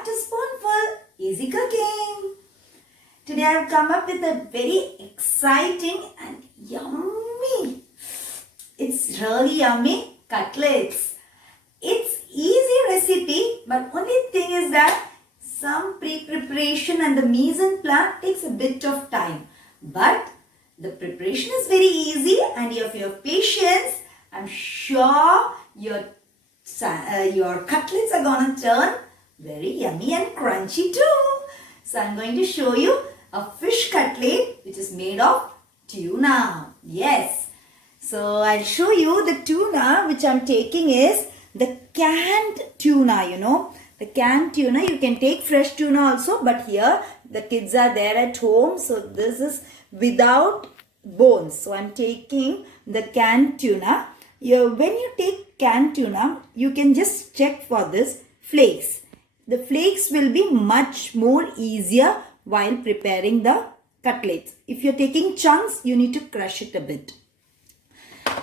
back to Spoonful Easy Cooking. Today I have come up with a very exciting and yummy, it's really yummy, cutlets. It's easy recipe, but only thing is that some pre-preparation and the mise en place takes a bit of time. But the preparation is very easy, and if you have patience, I'm sure your cutlets are gonna turn very yummy and crunchy too. So I'm going to show you a fish cutlet which is made of tuna. Yes. So I'll show you the tuna which I'm taking is the canned tuna, The canned tuna, you can take fresh tuna also, but here the kids are there at home. So this is without bones. So I'm taking the canned tuna. When you take canned tuna, you can just check for this flakes. The flakes will be much more easier while preparing the cutlets. If you're taking chunks, you need to crush it a bit.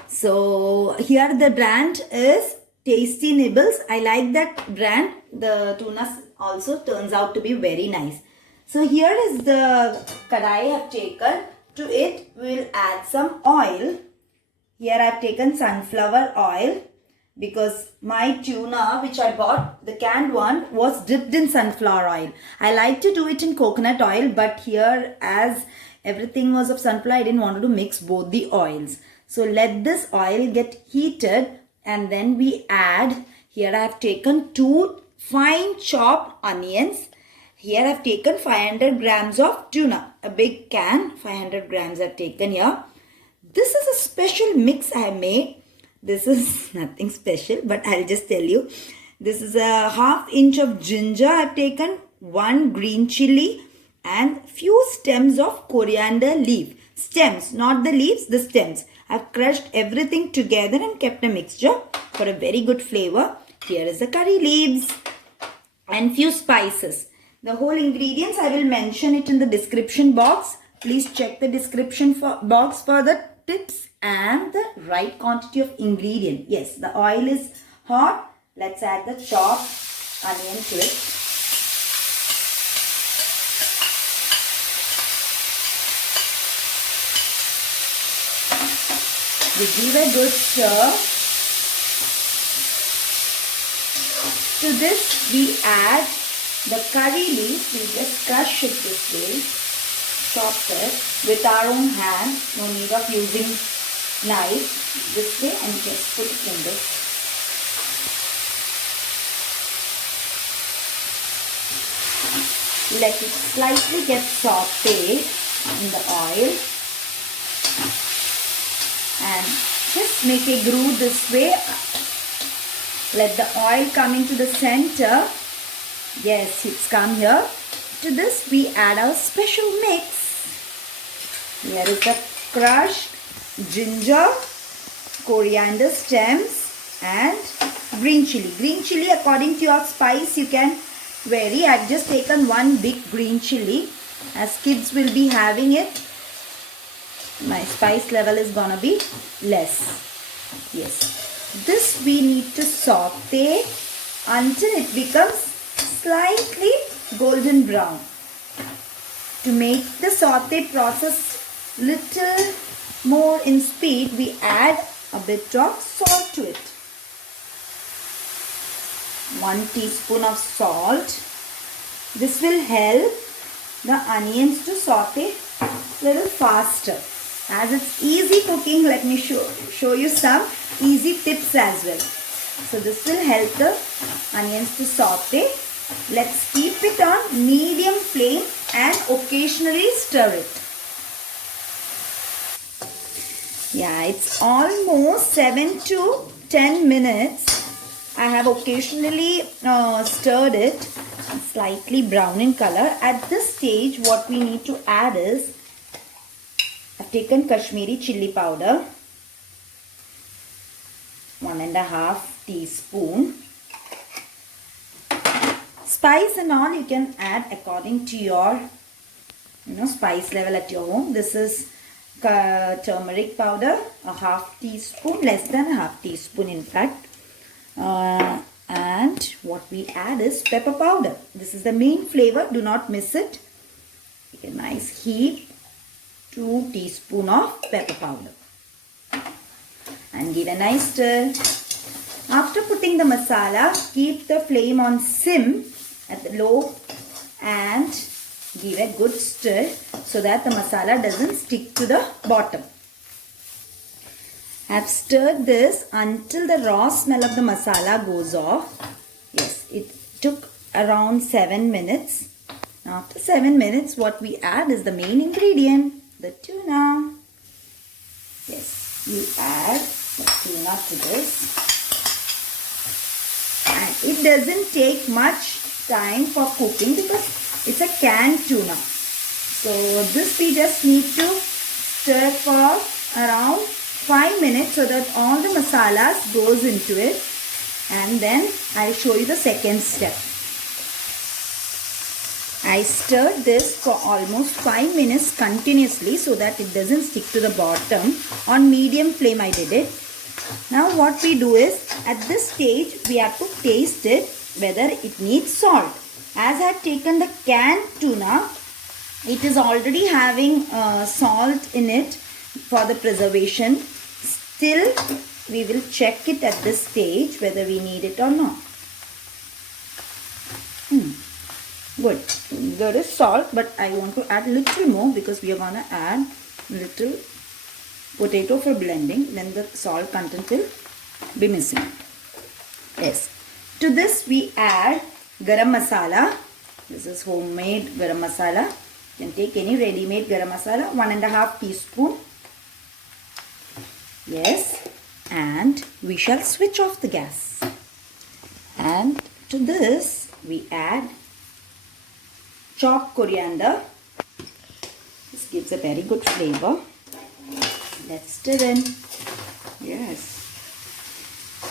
So here the brand is Tasty Nibbles. I like that brand. The tuna also turns out to be very nice. So here is the kadai I have taken. To it, we will add some oil. Here I have taken sunflower oil because my tuna which I bought, the canned one, was dipped in sunflower oil. I like to do it in coconut oil, but here as everything was of sunflower, I didn't want to mix both the oils. So let this oil get heated and then we add, here I have taken 2 fine chopped onions. Here I have taken 500 grams of tuna, a big can, 500 grams I have taken here. This is a special mix I have made. This is nothing special, but I'll just tell you. This is a ½ inch of ginger I have taken, 1 green chili and few stems of coriander leaf. Stems, not the leaves, the stems. I've crushed everything together and kept a mixture for a very good flavor. Here is the curry leaves and few spices. The whole ingredients I will mention it in the description box. Please check the description box for the tips and the right quantity of ingredient. Yes, the oil is hot. Let's add the chopped onion to it. We give a good stir. To this we add the curry leaves. We just crush it this way, chop it with our own hand. No need of using knife. This way and just put it in this. Let it slightly get sauteed in the oil. And just make a groove this way. Let the oil come into the center. Yes, it's come here. To this we add our special mix. Here is the crushed ginger, coriander stems and green chili. Green chili according to your spice you can vary. I've just taken 1 big green chili. As kids will be having it, my spice level is gonna be less. Yes. This we need to saute until it becomes slightly golden brown. To make the saute process little more in speed, we add a bit of salt to it. 1 teaspoon of salt. This will help the onions to saute a little faster. As it's easy cooking, let me show you some easy tips as well. So this will help the onions to saute. Let's keep it on medium flame and occasionally stir it. Yeah, it's almost 7 to 10 minutes. I have occasionally stirred it. It's slightly brown in color. At this stage, what we need to add is, I've taken Kashmiri chili powder, 1½ teaspoon. Spice and all you can add according to your spice level at your home. This is turmeric powder, a ½ teaspoon, less than ½ teaspoon in fact. And what we add is pepper powder. This is the main flavor. Do not miss it. Take a nice heap. 2 teaspoons of pepper powder. And give a nice stir. After putting the masala, keep the flame on sim at the low and give a good stir so that the masala doesn't stick to the bottom. I have stirred this until the raw smell of the masala goes off. Yes, it took around 7 minutes. After 7 minutes, what we add is the main ingredient, the tuna. Yes, you add the tuna to this. And it doesn't take much time for cooking because it's a canned tuna. So this we just need to stir for around 5 minutes so that all the masalas goes into it, and then I'll show you the second step. I stirred this for almost 5 minutes continuously so that it doesn't stick to the bottom. On medium flame I did it. Now what we do is, at this stage we have to taste it whether it needs salt. As I have taken the canned tuna, it is already having salt in it for the preservation. Still, we will check it at this stage whether we need it or not. Good. There is salt, but I want to add little more because we are going to add little potato for blending. Then the salt content will be missing. Yes. To this we add garam masala. This is homemade garam masala. You can take any ready-made garam masala. 1.5 teaspoon. Yes, and we shall switch off the gas. And to this we add chopped coriander. This gives a very good flavor. Let's stir in. Yes.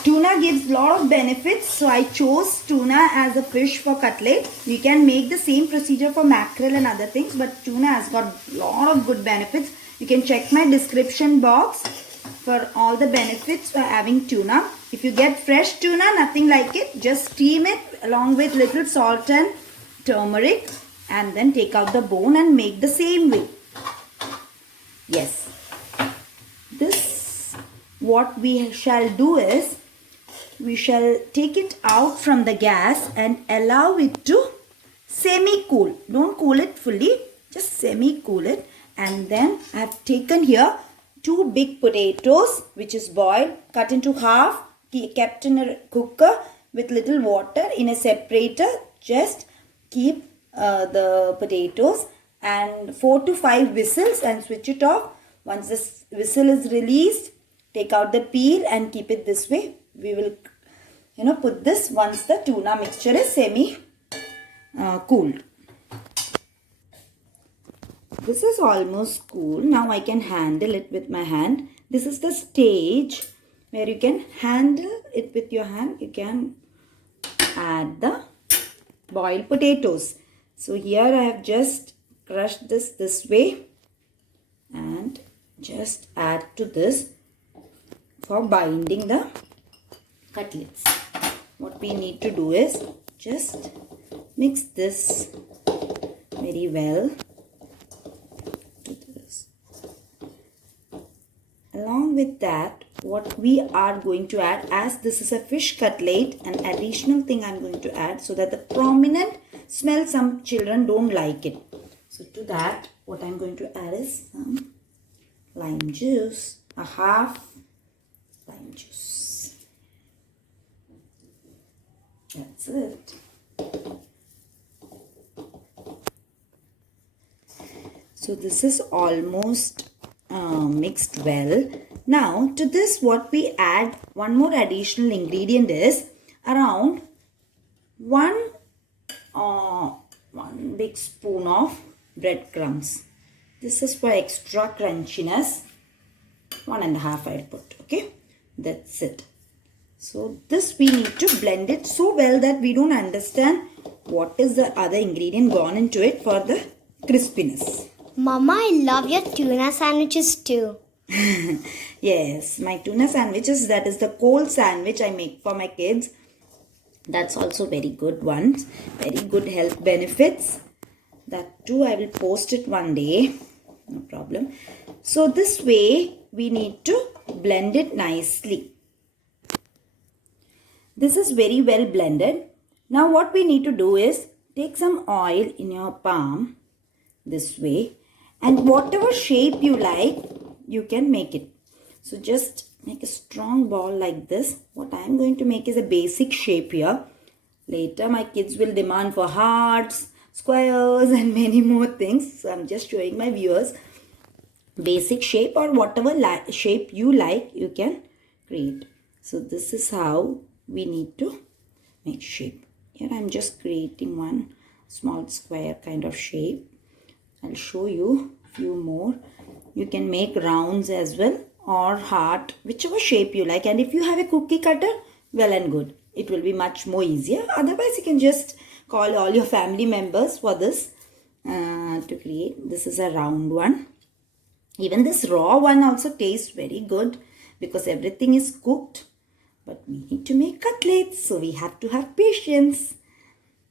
Tuna gives a lot of benefits, so I chose tuna as a fish for cutlet. You can make the same procedure for mackerel and other things, but tuna has got a lot of good benefits. You can check my description box for all the benefits for having tuna. If you get fresh tuna, nothing like it. Just steam it along with little salt and turmeric and then take out the bone and make the same way. Yes. This, what we shall do is, we shall take it out from the gas and allow it to semi-cool. Don't cool it fully, just semi-cool it. And then I have taken here 2 big potatoes which is boiled, cut into half, kept in a cooker with little water in a separator. Just keep the potatoes and 4 to 5 whistles and switch it off. Once this whistle is released, take out the peel and keep it this way. We will put this once the tuna mixture is semi cooled. This is almost cool. Now I can handle it with my hand. This is the stage where you can handle it with your hand. You can add the boiled potatoes. So here I have just crushed this way and just add to this for binding the cutlets. What we need to do is just mix this very well. Along with that, what we are going to add, as this is a fish cutlet, an additional thing I am going to add so that the prominent smell, some children don't like it. So to that, what I am going to add is some lime juice, a half lime juice. That's it. So this is almost mixed well. Now to this, what we add, one more additional ingredient is around one big spoon of breadcrumbs. This is for extra crunchiness. 1.5 I'll put. Okay, that's it. So this we need to blend it so well that we don't understand what is the other ingredient gone into it for the crispiness. Mama, I love your tuna sandwiches too. Yes, my tuna sandwiches, that is the cold sandwich I make for my kids. That's also very good ones. Very good health benefits. That too I will post it one day. No problem. So this way we need to blend it nicely. This is very well blended. Now what we need to do is take some oil in your palm this way, and whatever shape you like, you can make it. So just make a strong ball like this. What I am going to make is a basic shape here. Later my kids will demand for hearts, squares and many more things. So I'm just showing my viewers basic shape, or whatever shape you like, you can create. So this is how we need to make shape. Here I'm just creating one small square kind of shape. I'll show you a few more. You can make rounds as well, or heart, whichever shape you like. And if you have a cookie cutter, well and good. It will be much more easier. Otherwise, you can just call all your family members for this to create. This is a round one. Even this raw one also tastes very good because everything is cooked. But we need to make cutlets, so we have to have patience.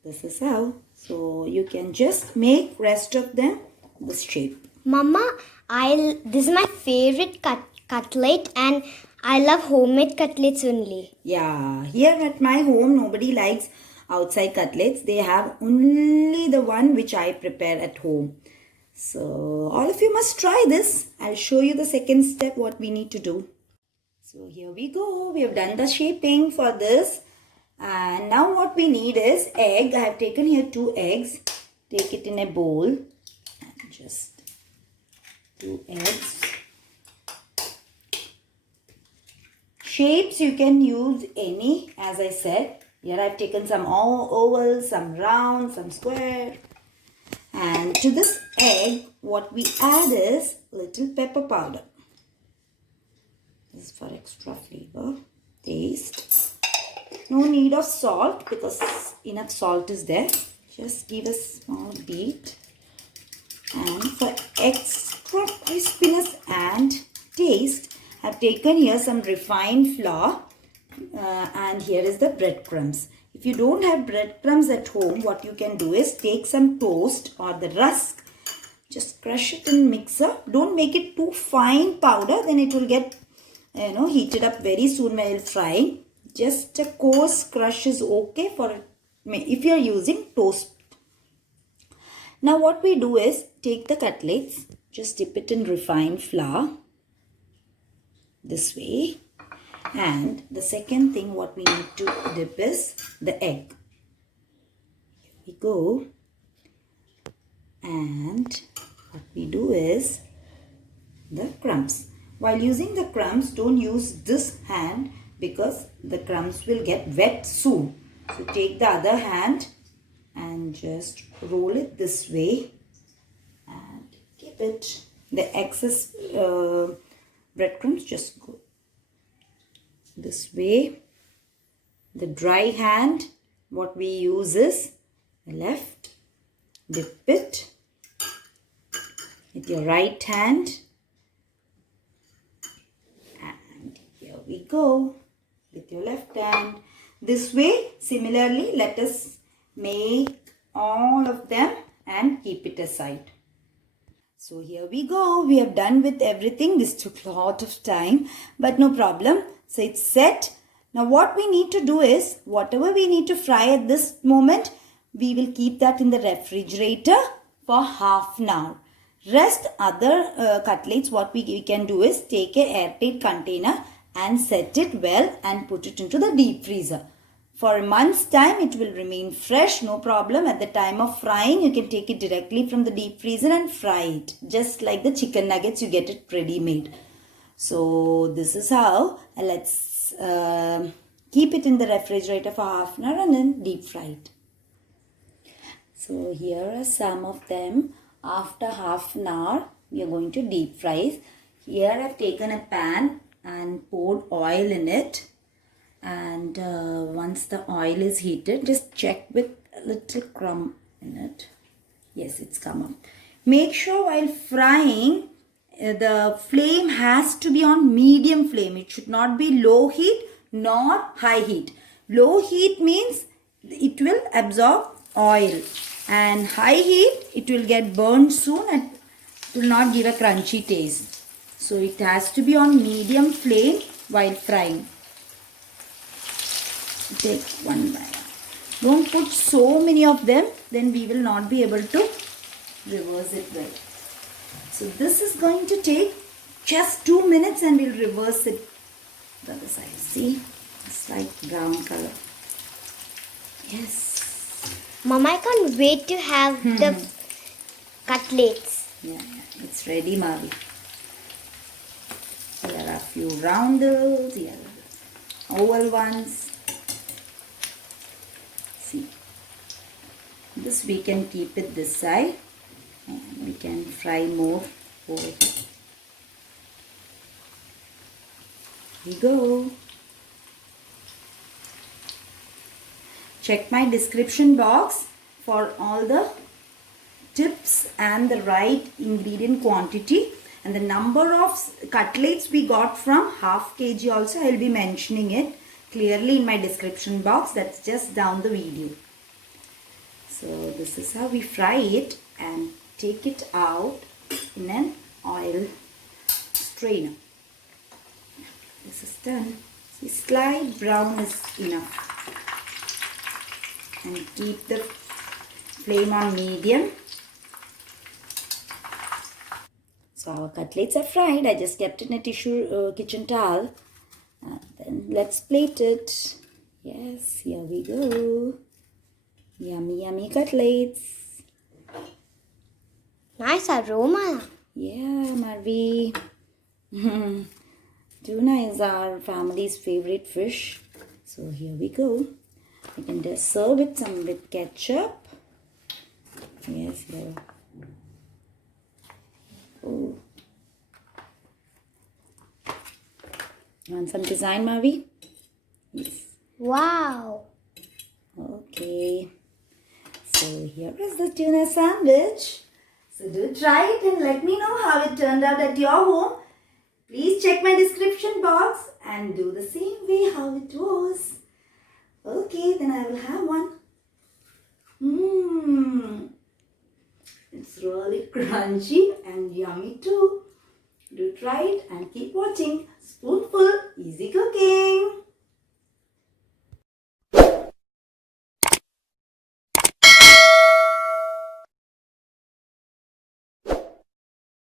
This is how. So you can just make rest of them this shape. Mama, this is my favorite cutlet, and I love homemade cutlets only. Yeah, here at my home, nobody likes outside cutlets. They have only the one which I prepare at home. So all of you must try this. I'll show you the second step what we need to do. So here we go. We have done the shaping for this. And now what we need is egg. I have taken here 2 eggs. Take it in a bowl. And just 2 eggs. Shapes you can use any, as I said. Here I've taken some oval, some round, some square. And to this egg, what we add is little pepper powder. This is for extra flavor, taste. No need of salt because enough salt is there. Just give a small beat. And for extra crispiness and taste, I've taken here some refined flour and here is the breadcrumbs. If you don't have breadcrumbs at home, what you can do is take some toast or the rusk, just crush it in mixer. Don't make it too fine powder, then it will get heated up very soon while frying. Just a coarse crush is okay for it if you are using toast. Now what we do is take the cutlets, just dip it in refined flour this way. And the second thing what we need to dip is the egg. Here we go. And what we do is the crumbs. While using the crumbs, don't use this hand because the crumbs will get wet soon. So take the other hand and just roll it this way and keep it. The excess breadcrumbs just go this way. The dry hand, what we use is the left. Dip it with your right hand. And here we go with your left hand. This way, similarly, let us make all of them and keep it aside. So here we go. We have done with everything. This took a lot of time, but no problem. So it's set. Now what we need to do is, whatever we need to fry at this moment, we will keep that in the refrigerator for half an hour. Rest other cutlets, what we can do is take a airtight container and set it well and put it into the deep freezer. For a month's time, it will remain fresh, no problem. At the time of frying, you can take it directly from the deep freezer and fry it. Just like the chicken nuggets, you get it ready-made. So this is how. Let's keep it in the refrigerator for half an hour and then deep fry it. So here are some of them. After half an hour, we are going to deep fry. Here I have taken a pan and poured oil in it. And once the oil is heated, just check with a little crumb in it. Yes, it's come up. Make sure while frying, the flame has to be on medium flame. It should not be low heat nor high heat. Low heat means it will absorb oil, and high heat it will get burned soon and it will not give a crunchy taste. So it has to be on medium flame while frying. Take one by one. Don't put so many of them, then we will not be able to reverse it well. So this is going to take just 2 minutes and we'll reverse it the other side. See, it's like brown color. Yes. Mom, I can't wait to have the cutlets. Yeah, it's ready, Mavi. Here are a few roundels, here are oval ones. See, this we can keep it this side and we can fry more over here. Here we go. Check my description box for all the tips and the right ingredient quantity, and the number of cutlets we got from half kg also I will be mentioning it clearly in my description box. That's just down the video. So this is how we fry it and take it out in an oil strainer. This is done. See, slight brown is enough. And keep the flame on medium. So our cutlets are fried. I just kept in a tissue kitchen towel. Then let's plate it. Yes, here we go. Yummy, yummy cutlets. Nice aroma. Yeah, Marvi. Tuna is our family's favorite fish. So here we go. You can just serve it some with ketchup. Yes, here. Oh. You want some design, Mavi? Yes. Wow. Okay. So here is the tuna sandwich. So do try it and let me know how it turned out at your home. Please check my description box and do the same way how it was. Okay, then I will have one. It's really crunchy and yummy too. Do try it and keep watching Spoonful Easy Cooking.